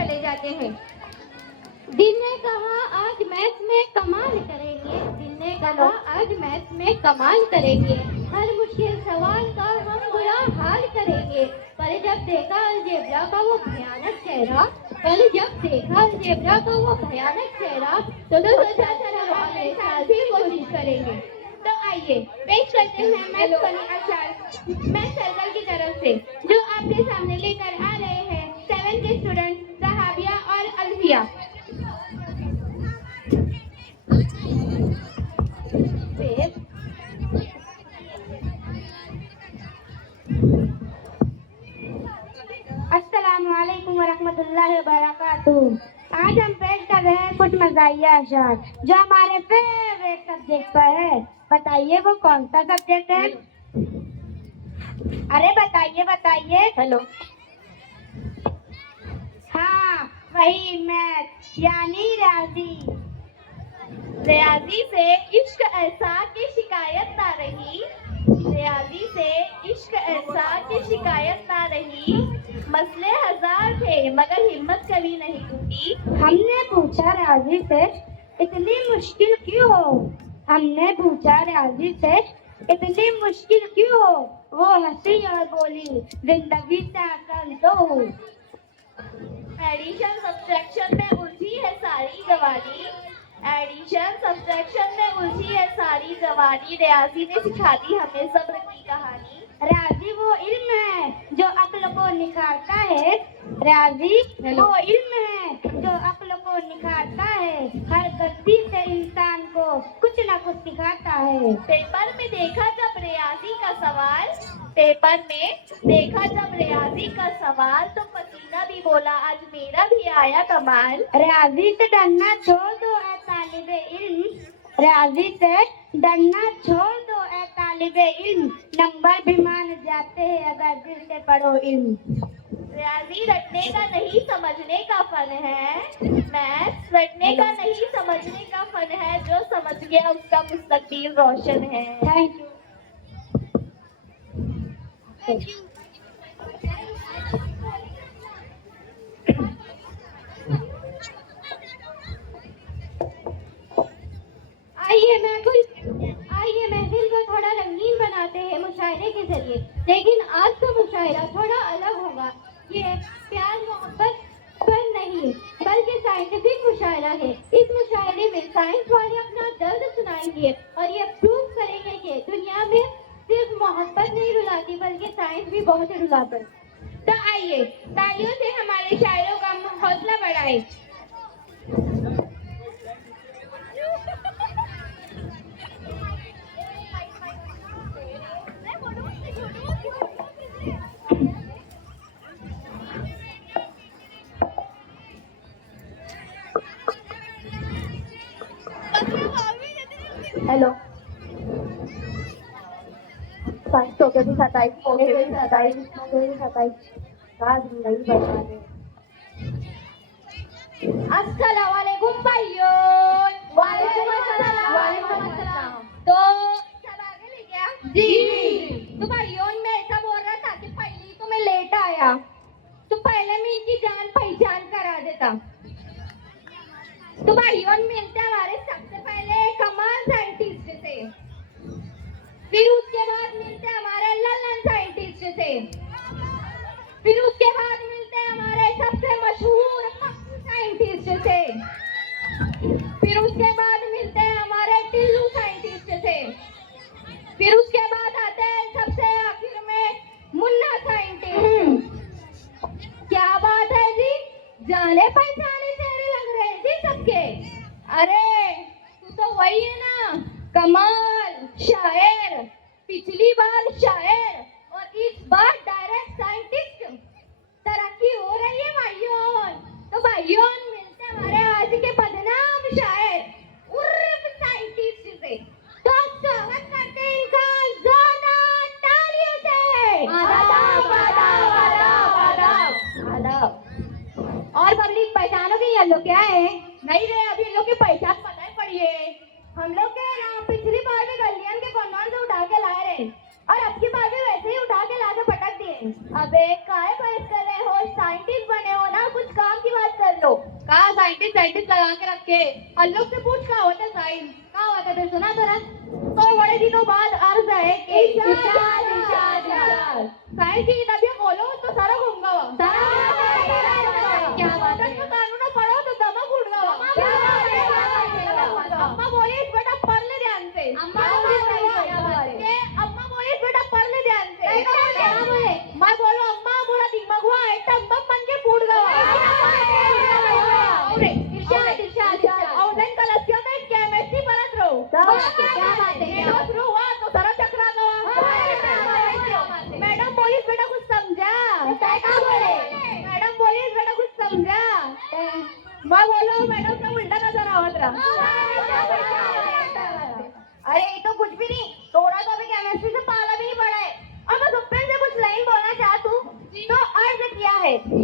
चले जाते हैं। दिल ने कहा आज मैथ में कमाल करेंगे, दिल ने कहा आज मैथ में कमाल करेंगे, हर मुश्किल सवाल का हम बुरा हाल करेंगे। पर जब देखा अलजेब्रा का वो भयानक चेहरा, पर जब देखा अलजेब्रा का वो भयानक चेहरा, तो सोचा चलो अगले साल भी कोशिश करेंगे। तो आइए पेश करते हैं मैथ फनी अशार मैथ सर्कल की तरफ से, जो आपके सामने लेकर आ रहे हैं 7 के स्टूडेंट सहाबिया और अल्फिया। अस्सलामुअलैकुम वरहमतुल्लाहि वबरकातुहू। आज हम पेश कर रहे हैं कुछ मज़ाहिया अशार जो हमारे फेवरेट सब्जेक्ट पर है। बताइए वो कौन सा सब्जेक्ट है? अरे बताइए बताइए। हेलो। हाँ वही मैथ यानी रियाजी। रियाजी से इश्क ऐसा की शिकायत ना रही, रियाजी से इश्क ऐसा की शिकायत ना रही, मसले हजार थे मगर हिम्मत कभी नहीं टूटी। हमने पूछा रियाजी से इतनी मुश्किल क्यों हो, हमने पूछा रियाजी से इतनी मुश्किल क्यों हो, वो हंसी और बोली जिंदगी से आसान तो हो। एडिशन सब्ट्रैक्शन में उलझी है सारी जवानी, एडिशन सब्ट्रैक्शन में उलझी है सारी जवानी, रियाजी ने सिखा दी हमें सब्र की कहानी। रियाजी वो इल्म है जो अक्ल को निखारता है, रियाजी वो इल्म है जो अक्ल को निखारता है, हर गलती से इंसान को कुछ ना कुछ सिखाता है। पेपर में देखा जब रियाजी का सवाल, पेपर में देखा जब रियाजी का सवाल, तो पसीना भी बोला आज मेरा भी आया कमाल। रियाजी से डरना छोड़ दो ऐ तालिबे इल्म, रियाजी से डरना छोड़ दो ऐ तालिबे इल्म, नंबर भी मान जाते हैं अगर दिल से पढ़ो इल्म। रियाजी रटने का नहीं समझने का फन है, मैथ्स रटने का नहीं समझने का फन है, जो समझ गया उसका मुस्तकबिल रोशन है। Thank you. आइए महफिल को थोड़ा रंगीन बनाते हैं मुशायरे के जरिए, लेकिन आज का मुशायरा थोड़ा अलग होगा। ये प्यार मोहब्बत पर नहीं बल्कि साइंटिफिक मुशायरा है। इस मुशायरे में साइंस वाले अपना दर्द सुनाएंगे और ये प्रूव करेंगे कि दुनिया में सिर्फ मोहब्बत नहीं रुलाती बल्कि साइंस भी बहुत रुलाता है। तो आइए तालियों से हमारे शायरों का हौसला बढ़ाएं। हेलो 527 अस्सलामुअलैकुम भाइयों। वालेकुम अस्सलाम। तो सब आगे ले गया जी। तो भाइयों मैं ऐसा बोल रहा था कि पहले तो मैं लेट आया, तो पहले मैं इनकी जान पहचान करा देता। तो भाइयों मिलते हमारे सबसे पहले कमाल साइंटिस्ट से, फिर उसके बाद मिलते हमारे लल्लन साइंटिस्ट से, फिर उसके बाद मिलते हमारे सबसे मशहूर साइंटिस्ट से, फिर उसके बाद मिलते हैं हमारे टिल्लू साइंटिस्ट से, फिर उसके बाद आते हैं सबसे आखिर में मुन्ना साइंटिस्ट। क्या बात है जी, जाने पहचाने चेहरे लग रहे हैं जी सबके। अरे तू तो वही है ना कमाल शायर, पिछली बार शायर और इस बार डायरेक्ट साइंटिस्ट। तरक्की हो रही है भाइयों। तो भाइयों मिलते हमारे आज के बदनाम शायर उर्फ साइंटिस्ट से। तो स्वागत करते हैं इनका जोरदार तालियों से। आदाब आदाब आदाब आदाब आदाब। और पब्लिक पहचानोगे ये लोग क्या है? नहीं रे अभी इन लोग की पहचान पता ही पड़ी है। हम लोग के ना पिछली बार भी गलियन के कॉन्वेंट से उठा के लाए रहे और अब की बार भी वैसे ही उठा के ला के पटक दिए। अबे काहे बहस कर रहे हो, साइंटिस्ट बने हो ना, कुछ काम की बात साइंटिस्ट लगा के रखे। हम लोग से पूछ क्या होता है साइंस क्या होता है, फिर सुना तो रहा। तो बड़े दिनों बाद अर्ज है कि साइंस की किताबें खोलो तो सारा घूम गवा। क्या बात है, कानून पढ़ो तो दमा घूट गवा। अम्मा बोली बेटा पढ़ ले ध्यान से। अम्मा बोली बेटा पढ़ ले ध्यान से। मैं बोलो अम्मा बोला दिमाग हुआ एकदम बम बन के फूट गवा। ऑनलाइन क्लास में केमिस्ट्री पढ़त रहो। क्या बात है, शुरू हुआ तो सारा चक्रा गवा। मैडम बोली बेटा कुछ समझा। मैडम बोली बेटा कुछ समझा। मैं बोलो मैडम से उल्टा नजर आवत रहा। अरे ये तो कुछ भी नहीं, तोरा तो अभी केमिस्ट्री से पाला भी नहीं पड़ा है। अब मैं सुप्रीम से कुछ लाइन बोलना चाहता हूँ। तो अर्ज किया है कि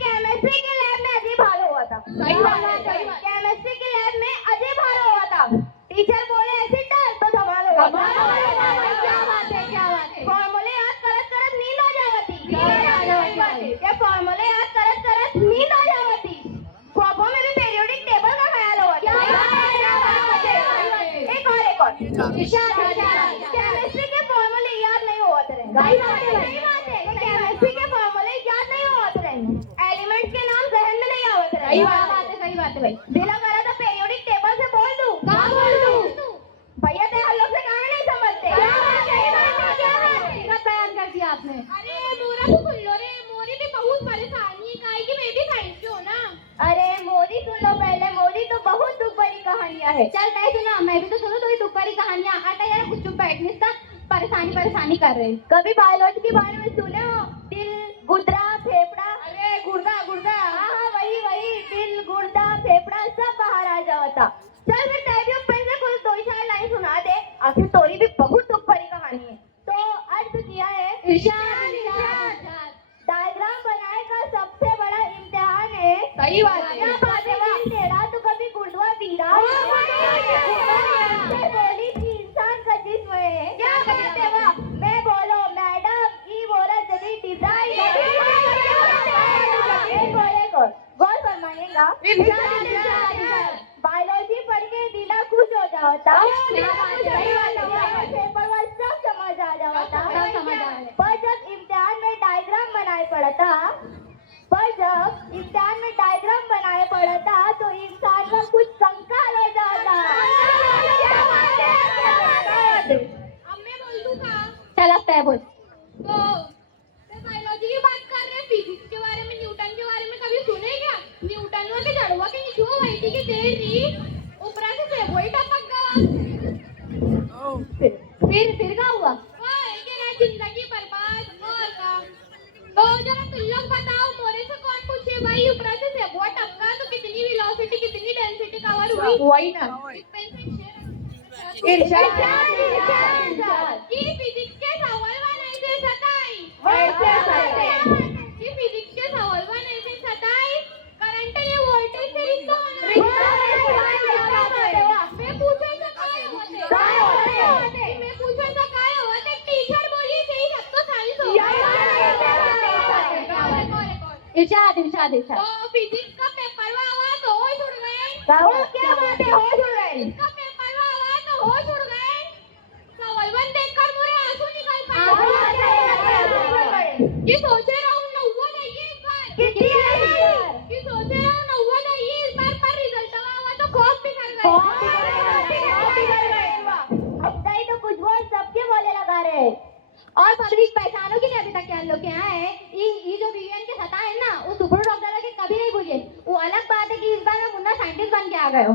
केमिस्ट्री के लैब में अजय भालो हुआ था। सही बात है, केमिस्ट्री के लैब में अजय भालो हुआ था। टीचर बोले एसिड डाल तो धमाल हुआ। क्या बात है, फॉर्मूले याद करत नींद आ जावती। ये फॉर्मूले याद करत नींद आ जावती। ख्वाबों में भी पीरियोडिक टेबल का ख्याल हुआ। एक और केमिस्ट्री के फॉर्मूले याद नहीं हुआ तेरे। केमिस्ट्री के फॉर्मूले याद नहीं हुआ तेरे। एलिमेंट्स के नाम जहन में नहीं आवत रहे। सही बात है भाई। दिला करा तो पीरियोडिक टेबल से बोल दूं। भैया ते हम लोग से कहां नहीं समझते। बयान कर दिया आपने। अरे मोरा तो सुन लो रे, मोरी भी बहुत परेशानी काहे कि मैं भी साइंस की हूं ना। अरे मोदी सुन लो पहले, मोदी तो बहुत दुख भरी कहानियां है। चल मैं सुना, मैं भी तो सुनो तो दुख भरी कहानियां। आटा यार कुछ चुप बैठने से परेशानी कर रहे। कभी बायोलॉजी के बारे में सुने हो? दिल गुर्दा फेफड़ा। अरे गुर्दा हाँ वही दिल गुर्दा फेफड़ा सब बाहर आ जाता। चल मैं टेलीग्राम पेन से कुछ दो चार लाइन सुना दे, आखिर तोरी भी बहुत दुख भरी कहानी है। तो अर्ज किया है डायग्राम बनाने का सबसे बड़ा इम्तिहान है। सही बात है, क्या बात है। तेरा तो कभी गुर्दवा पीरा बोली थी इंसान का जिस्म है। क्या बात है वाह। मैं बोलो मैडम ई बोला जदी डिजाइन गौर फरमाइएगा। बायोलॉजी पढ़ के दिला खुश हो जाता। पेपर वर्क सब समझ आ जाता। पर जब इम्तिहान में डायग्राम बनाए पड़ता तो इंसान का कुछ कंकाल हो जाता। अब मैं बोल दूं का? चल अब तय बोल। तो बायोलॉजी की बात कर रहे हैं, फिजिक्स के बारे में, न्यूटन के बारे में कभी सुने क्या? न्यूटन के जड़वा के नीचे वो बैठी की देर रही, ऊपरा से वही टपक गया। फिर क्या हुआ? जिंदगी बर्बाद और का। तो जरा तुम लोग बताओ, मोरे से कौन पूछे भाई ऊपरा से वो टपका तो कितनी वेलोसिटी कितनी डेंसिटी कवर हुई? वही ना इरशाद। कि फिजिक्स के सवाल बनाए सताई कि फिजिक्स के सवाल बनाए सताई करंट ये वोल्टेज से रिश्ता मैं पूछे तो काय होते मैं पूछे तो काय होते टीचर बोली सही सब तो साइंस हो इरशाद। तो फिजिक्स का पेपर हुआ तो हो छुड़ गए। क्या बात है, हो छुड़ गए। इसका पेपर हुआ तो हो छुड़ गए। सवाल बन देखकर मुझे आंसू निकल पड़े। कि सोचे रहूं नौवा नहीं इस बार। कितनी है? कि सोचे रहूं नौवा नहीं इस बार, पर रिजल्ट हुआ तो खौफ बिगड़ गए। अब सही तो कुछ बोल सबके बोले लगा रहे। और पब्लिक पहचानो कि नहीं अभी तक क्या लोग क्या है। ये जो बीवीएन के सता है ना, वो सुपर डॉक्टर के कभी नहीं पूछे। वो अलग बात है कि इस बार मैं मुन्ना साइंटिस्ट बन के आ गए हो।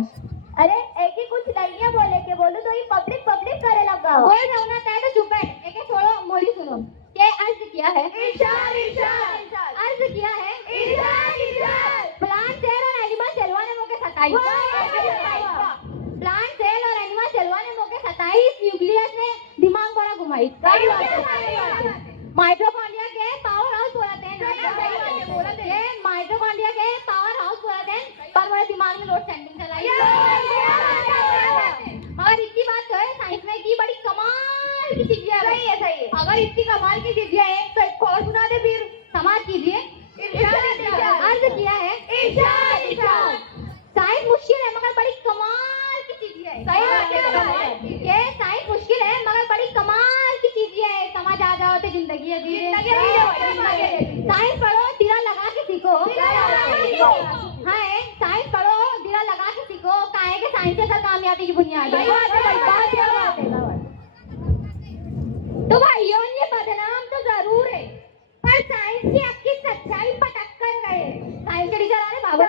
अरे एक ही कुछ लड़कियां बोलो तो ये पब्लिक करे लगा। बोल जाओ ना तय तो चुप बैठ। एक छोड़ो मोरी सुनो। के अर्ज किया है प्लांट सेल और एनिमल सेलवा ने मौके 27 न्यूक्लियस ने दिमाग बड़ा घुमाई। माइटोकॉन्ड्रिया के पावर हाउस बोलते हैं। माइटोकॉन्ड्रिया के पावर हाउस बोलते हैं, पर मेरे दिमाग में लोड सेंडिंग चलाई। मगर इतनी बात तो है साइंस में की बड़ी कमाल की चीज है। सही है। अगर पर इतनी कमाल की चीजें हैं तो एक और सुना दे फिर। समाज कीजिए। अर्ज किया है साइंस मुश्किल है मगर बड़ी कमाल की चीजें है। सही बात है। ये साइंस मुश्किल है मगर बड़ी कमाल की चीजें है। समझ आ जाओ तो जिंदगी है साइंस पढ़ो दिला लगा के सीखो। हाँ साइंस पढ़ो दिला लगा के सीखो। काहे के साइंस से कामयाबी की बुनियाद है। तो भाइयों ये बदनाम तो जरूर है पर साइंस की आपकी सच्चाई पटक कर गए। साइंस के टीचर आ रहे बाबू